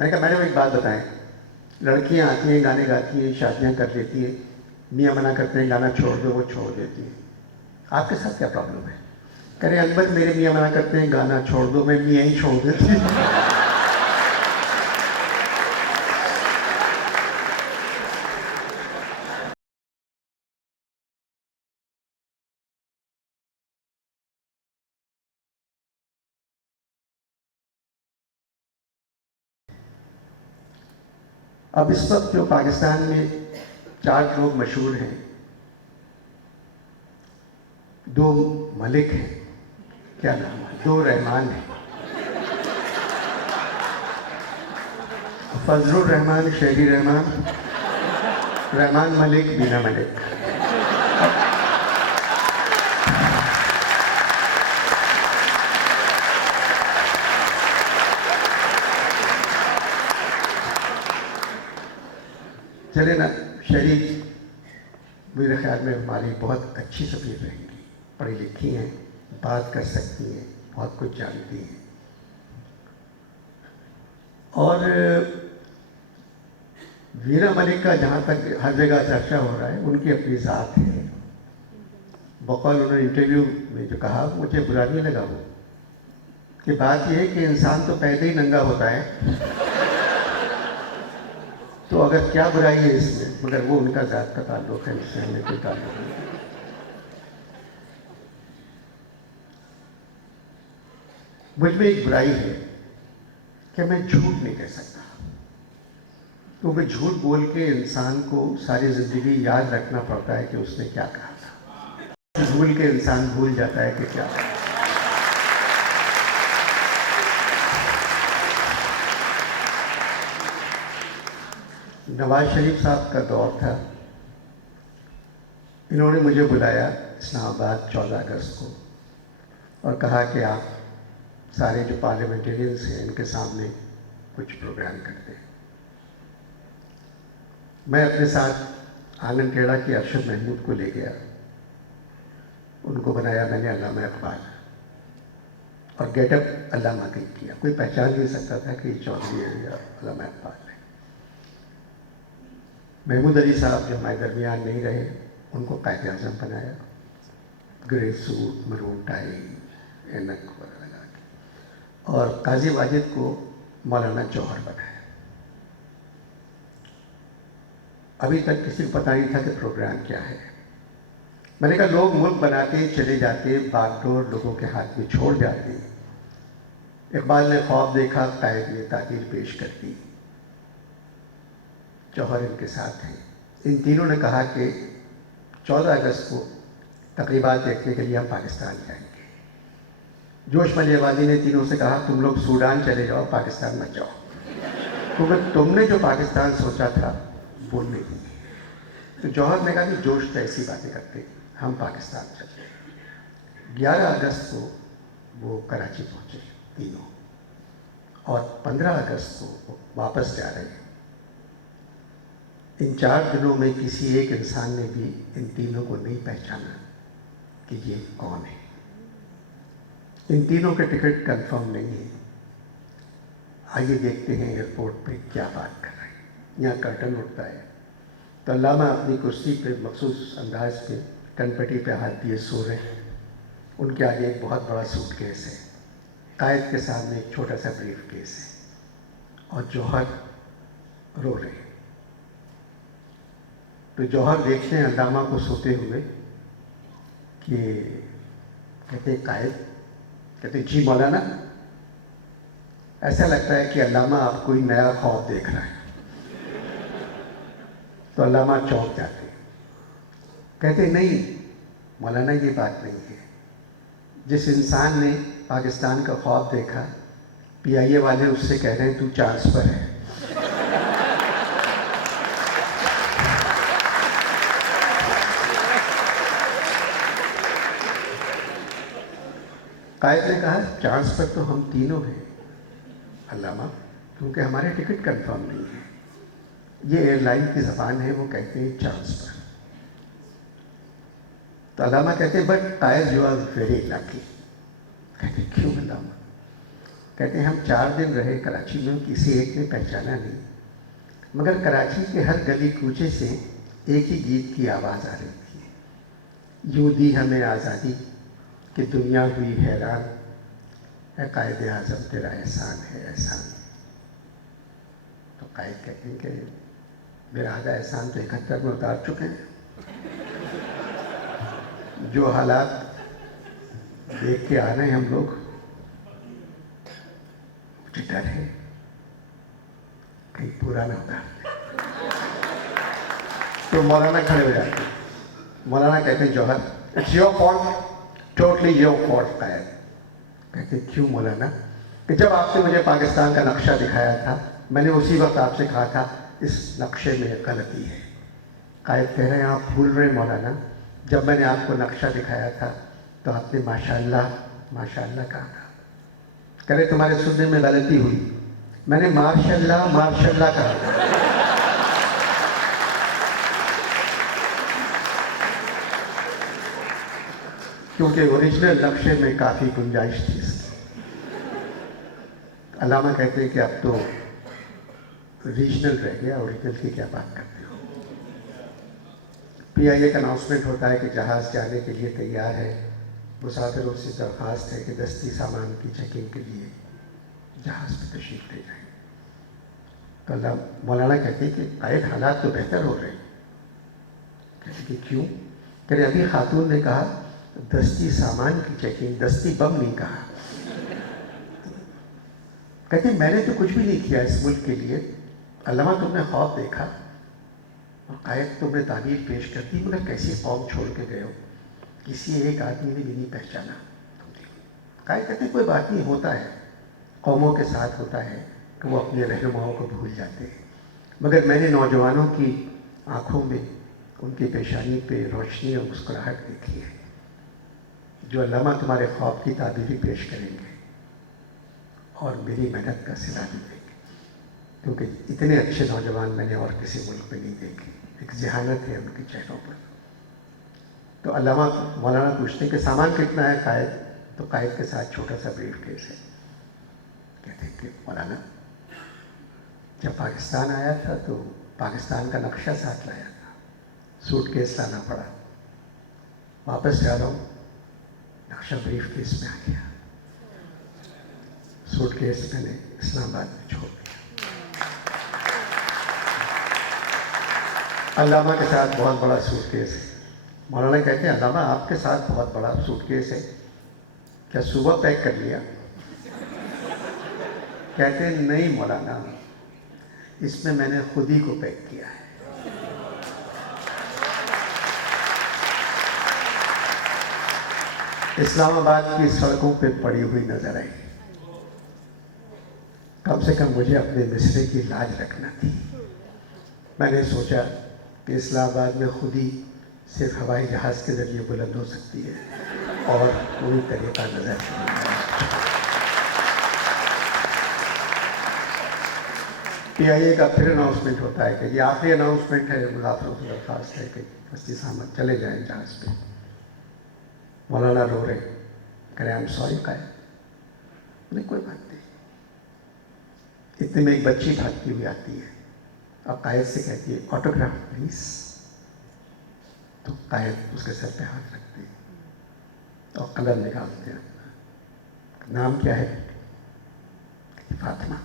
मैंने कहा मैडम एक बात बताएं, लड़कियां आती हैं, गाने गाती हैं, शादियां कर लेती हैं, मियाँ मना करते हैं गाना छोड़ दो, वो छोड़ देती है, आपके साथ क्या प्रॉब्लम है? कह रहे अकबर मेरे मियाँ मना करते हैं गाना छोड़ दो, मैं मियाँ ही छोड़ देती हूँ। अब इस वक्त जो पाकिस्तान में 4 लोग मशहूर हैं, 2 मलिक हैं, क्या नाम है, 2 रहमान हैं, फजलुर रहमान, शेरी रहमान, रहमान मलिक, बीना मलिक। चले ना, शेरी मेरे ख्याल में हमारी बहुत अच्छी सफ़ीर रहेंगी, पढ़ी लिखी हैं, बात कर सकती हैं, बहुत कुछ जानती हैं। और वीना मलिक का जहाँ तक हर जगह चर्चा हो रहा है, उनकी अपनी ज़ात है। बकौल उन्होंने इंटरव्यू में जो कहा, मुझे बुरा नहीं लगा वो, कि बात यह है कि इंसान तो पहले ही नंगा होता है, तो अगर क्या बुराई है इसमें, मगर वो उनका ज़ात का ताल्लुक़ है, इससे हमें कोई ताल्लुक़ नहीं। मुझ में एक बुराई है कि मैं झूठ नहीं कह सकता, क्योंकि झूठ बोल के इंसान को सारी ज़िंदगी याद रखना पड़ता है कि उसने क्या कहा था। भूल के इंसान भूल जाता है कि क्या कहा। नवाज शरीफ साहब का दौर था, इन्होंने मुझे बुलाया इस्लामाबाद 14 अगस्त को और कहा कि आप सारे जो पार्लियामेंटेरियंस हैं इनके सामने कुछ प्रोग्राम करते हैं। मैं अपने साथ आंगन टेढ़ा की अरशद महमूद को ले गया, उनको बनाया मैंने अल्लामा इकबाल, और गेटअप अल्लामा का किया, कोई पहचान नहीं सकता था कि चौधरी है या अल्लामा इकबाल है। महमूद अली साहब जो हमारे दरमियान नहीं रहे, उनको कायद-ए-आज़म बनाया, ग्रे सूट, मरून टाई, ऐनक वगैरह लगा के, और काजी वाजिद को मौलाना जौहर बनाया। अभी तक किसी को पता नहीं था कि प्रोग्राम क्या है। मैंने कहा लोग मुल्क बनाते चले जाते, बागडोर लोगों के हाथ में छोड़ जाते। इकबाल ने ख्वाब देखा, कायद ने ताकीर पेश कर दी, जौहर इनके साथ हैं। इन तीनों ने कहा कि 14 अगस्त को तकरीबात देखने के लिए हम पाकिस्तान जाएंगे। जोश मलियाबादी ने तीनों से कहा तुम लोग सूडान चले जाओ, पाकिस्तान मत जाओ, क्योंकि तुमने जो पाकिस्तान सोचा था वो नहीं। तो जौहर ने कहा कि जोश तो ऐसी बातें करते, हम पाकिस्तान चले। 11 अगस्त को वो कराची पहुँचे तीनों, और 15 अगस्त को वो वापस जा रहे हैं। इन 4 दिनों में किसी एक इंसान ने भी इन तीनों को नहीं पहचाना कि ये कौन है। इन तीनों के टिकट कंफर्म नहीं है। आइए देखते हैं एयरपोर्ट पे क्या बात कर रहे हैं। यहाँ कर्टन उठता है तो अल्लामा अपनी कुर्सी पे मखसूस अंदाज पे कनपटी पे हाथ दिए सो रहे हैं। उनके आगे एक बहुत बड़ा सूटकेस है, कायद के सामने एक छोटा सा ब्रीफ केस है, और जौहर रो रहे हैं। तो जौहर देखते हैं अल्लामा को सोते हुए कि कहते कायद, कहते जी मौलाना। ऐसा लगता है कि अल्लामा आप कोई नया ख्वाब देख रहा है। तो अल्लामा चौंक जाते, कहते नहीं मौलाना ये बात नहीं है। जिस इंसान ने पाकिस्तान का ख्वाब देखा, पीआईए वाले उससे कह रहे हैं तू चांस पर है। कायद ने कहा चांस पर तो हम तीनों हैं अल्लामा, क्योंकि हमारे टिकट कंफर्म नहीं है। ये एयरलाइन की ज़बान है, वो कहते हैं चांस पर। तो अल्लामा कहते हैं but Quaid you are very lucky. कहते क्यों अल्लामा? कहते हैं हम 4 दिन रहे कराची में, किसी एक ने पहचाना नहीं, मगर कराची के हर गली कूचे से एक ही गीत की आवाज़ आ रही थी, यूँ दी हमें आज़ादी कि दुनिया हुई हैरान, है कायदे आज़म तेरा एहसान है एहसान। तो कायद कहते हैं कि मेरा आधा एहसान तो 71 में उतार चुके हैं। जो हालात देख के आ रहे हैं हम लोग, मुझे डर है कहीं पूरा ना उतार दे। तो मौलाना खड़े हो जाते हैं। मौलाना कहते हैं Jauhar, it's your fault, totally your fault. Quaid कहते क्यों मौलाना? कि जब आपने मुझे पाकिस्तान का नक्शा दिखाया था, मैंने उसी वक्त आपसे कहा था इस नक्शे में गलती है। कायद कह रहे हैं आप भूल रहे मौलाना, जब मैंने आपको नक्शा दिखाया था तो आपने माशाअल्लाह माशाअल्लाह कहा था। कह रहे तुम्हारे सुनने में गलती हुई, मैंने माशाअल्लाह माशाअल्लाह कहा था। क्योंकि ओरिजिनल नक्शे में काफ़ी गुंजाइश थी इसकी। अल्लामा कहते हैं कि अब तो रीजनल रह गया, ओरिजिनल की क्या बात करते हो। PIA का अनाउंसमेंट होता है कि जहाज़ जाने के लिए तैयार है, मुसाफिरों से दरख्वास्त है कि दस्ती सामान की चेकिंग के लिए जहाज़ पर तशरीफ ले जाएं। तो अल्लाह मौलाना कहते हैं कि आए हालात तो बेहतर हो रहे हैं। कहते कि क्यों? कह रहे अभी खातून ने कहा दस्ती सामान की चेकिंग, दस्ती बम नहीं कहा। कहते मैंने तो कुछ भी नहीं किया इस मुल्क के लिए, अल्लामा तुमने ख्वाब देखा और कायद तुमने ताबीर पेश कर दी, मगर कैसी कौम छोड़ के गए हो, किसी एक आदमी ने भी नहीं पहचाना। कायद कहते कोई बात नहीं, होता है, कौमों के साथ होता है कि वो अपने रहनुमाओं को भूल जाते हैं, मगर मैंने नौजवानों की आँखों में, उनकी पेशानी पे रोशनी और मुस्कुराहट देखी है, जो अल्लामा तुम्हारे ख्वाब की ताबीरी पेश करेंगे और मेरी मेहनत का सिला भी देंगे, क्योंकि इतने अच्छे नौजवान मैंने और किसी मुल्क में नहीं देखे। एक जहानत है उनके चेहरों पर। तो अल्लामा मौलाना पूछते हैं कि सामान कितना है कायद? तो कायद के साथ छोटा सा ब्रीफ केस है। कहते हैं कि मौलाना जब पाकिस्तान आया था तो पाकिस्तान का नक्शा साथ लाया था, सूटकेस लाना पड़ा, वापस जा रहा हूँ नक्शा ब्रीफ केस में आ गया, सूटकेस मैंने इस्लामाबाद में छोड़ दिया। अल्लामा के साथ बहुत बड़ा सूटकेस है। मौलाना कहते हैं अल्लामा आपके साथ बहुत बड़ा सूटकेस है, क्या सुबह पैक कर लिया? कहते हैं नहीं मौलाना, इसमें मैंने खुद ही को पैक किया है। इस्लामाबाद की सड़कों पे पड़ी हुई नजर आई, कम से कम मुझे अपने मिसरे की लाज रखना थी। मैंने सोचा कि इस्लामाबाद में खुद ही सिर्फ हवाई जहाज़ के ज़रिए बुलंद हो सकती है और पूरी तरीका नज़र नहीं आया। PIA का फिर अनाउंसमेंट होता है कि ये आखिरी अनाउंसमेंट है, मुसाफिरों से दरख्वास्त है कि दस्ती सामान चले जाएं जहाज़ पे। मौलाना रो रहे, कह रहे आई एम सॉरी कायद। नहीं कोई बात नहीं। इतने में एक बच्ची भागती हुई आती है और कायद से कहती है ऑटोग्राफ प्लीज। तो कायद उसके सर पे हाथ रखते हैं और कलम निकालते हैं। नाम क्या है? फातिमा।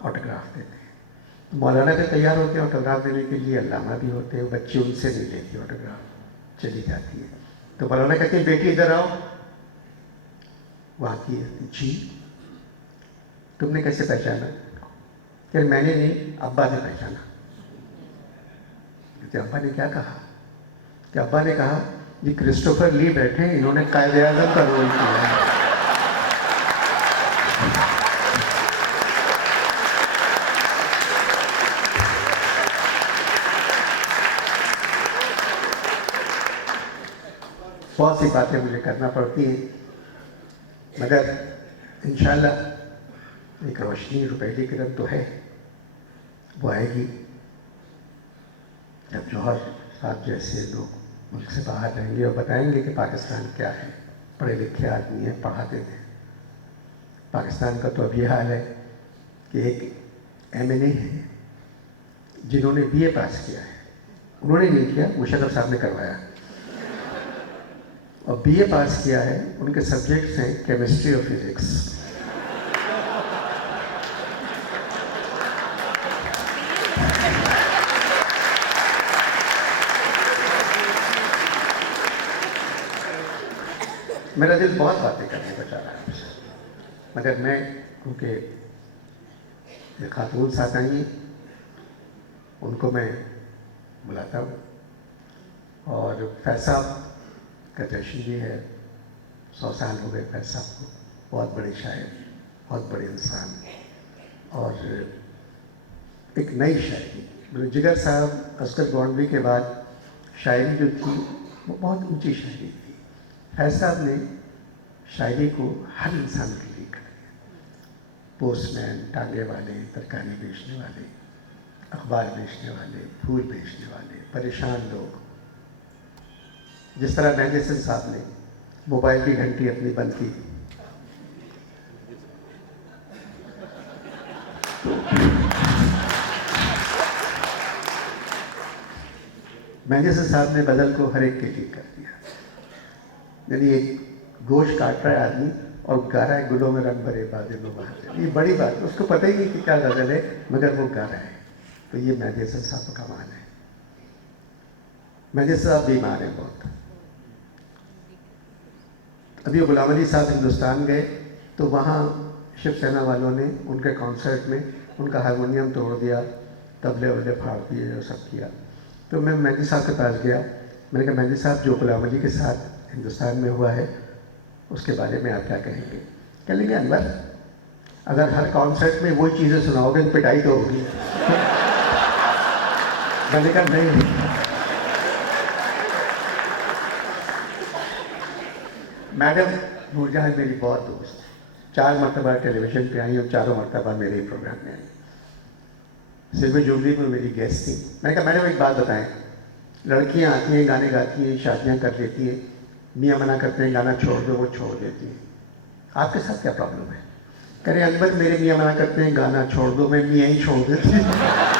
ऑटोग्राफ देते हैं। मौलाना भी तैयार होते हैं ऑटोग्राफ देने के लिए, अल्लामा भी होते हैं। बच्ची उनसे नहीं लेती ऑटोग्राफ, चली जाती है। तो मौलाना कहते हैं बेटी इधर आओ। वो आती है, जी तुमने कैसे पहचाना? कि मैंने नहीं, अब्बा ने पहचाना। कि अब्बा ने क्या कहा? कि अब्बा ने कहा ये क्रिस्टोफर ली बैठे, इन्होंने कायदे आज़म का रोल किया है। बहुत सी बातें मुझे करना पड़ती हैं, मगर इंशाल्लाह एक रोशनी रुपैली किरण तो है, वो आएगी जब जौहर साहब जैसे लोग मुल्क से बाहर रहेंगे और बताएंगे कि पाकिस्तान क्या है। पढ़े लिखे आदमी हैं, पढ़ाते थे, पाकिस्तान का तो अब ये हाल है कि एक एमएनए है जिन्होंने बीए पास किया है, उन्होंने नहीं किया, मुशर्रफ साहब ने करवाया, और बीए पास किया है, उनके सब्जेक्ट्स हैं केमिस्ट्री और फिजिक्स। मेरा दिल बहुत बातें करने को चाह रहा है, मगर मैं क्योंकि खातून साथ आई हैं, उनको मैं बुलाता हूँ। और फैज़ साहब का जश्न भी है, 100 साल हो गए फैज़ साहब को, बहुत बड़े शायर, बहुत बड़े इंसान, और एक नई शायरी। जिगर साहब अस्कर गौंडवी के बाद शायरी जो थी वो बहुत ऊंची शायरी थी। फैज़ साहब ने शायरी को हर इंसान के लिए कर दिया, पोस्टमैन, टांगे वाले, तरकारी बेचने वाले, अखबार बेचने वाले, फूल बेचने वाले, परेशान लोग। जिस तरह मेहदी हसन साहब ने मोबाइल की घंटी अपनी बंद की, मेहदी हसन साहब ने बदल को हर एक के लिए कर दिया। यानी एक गोश्त काट रहा है आदमी और गा रहा है गुलों में रंग भरे बादलों बहार, ये बड़ी बात है, उसको पता ही नहीं कि क्या गज़ल है, मगर वो गा रहा है। तो ये मेहदी हसन साहब का कमाल है। मेहदी हसन साहब बीमार हैं बहुत। अभी गुलाम अली साहब हिंदुस्तान गए तो वहाँ शिवसेना वालों ने उनके कॉन्सर्ट में उनका हारमोनियम तोड़ दिया, तबले वबले फाड़ दिए, जो सब किया। तो मैं मेहदी साहब के पास गया, मैंने कहा मेहदी साहब जो गुलाम अली के साथ हिंदुस्तान में हुआ है उसके बारे में आप क्या कहेंगे? कह लेंगे अनवर, अगर हर कॉन्सर्ट में वही चीज़ें सुनाओगे तो पिटाई तो होगी। मैंने कहा नहीं, मैडम नूरजहां मेरी बहुत दोस्त, 4 मरतबा टेलीविज़न पे आई और चारों मरतबा मेरे ही प्रोग्राम में आई। सिल्वर जुबली में मेरी गेस्ट थी। मैंने कहा मैडम एक बात बताएं, लड़कियां आती हैं, गाने गाती हैं, शादियां कर लेती हैं, मियाँ मना करते हैं गाना छोड़ दो, वो छोड़ देती है, आपके साथ क्या प्रॉब्लम है? कह रहे अनवर मेरे मियाँ मना करते हैं गाना छोड़ दो, मैं मियाँ ही छोड़ देती हूँ।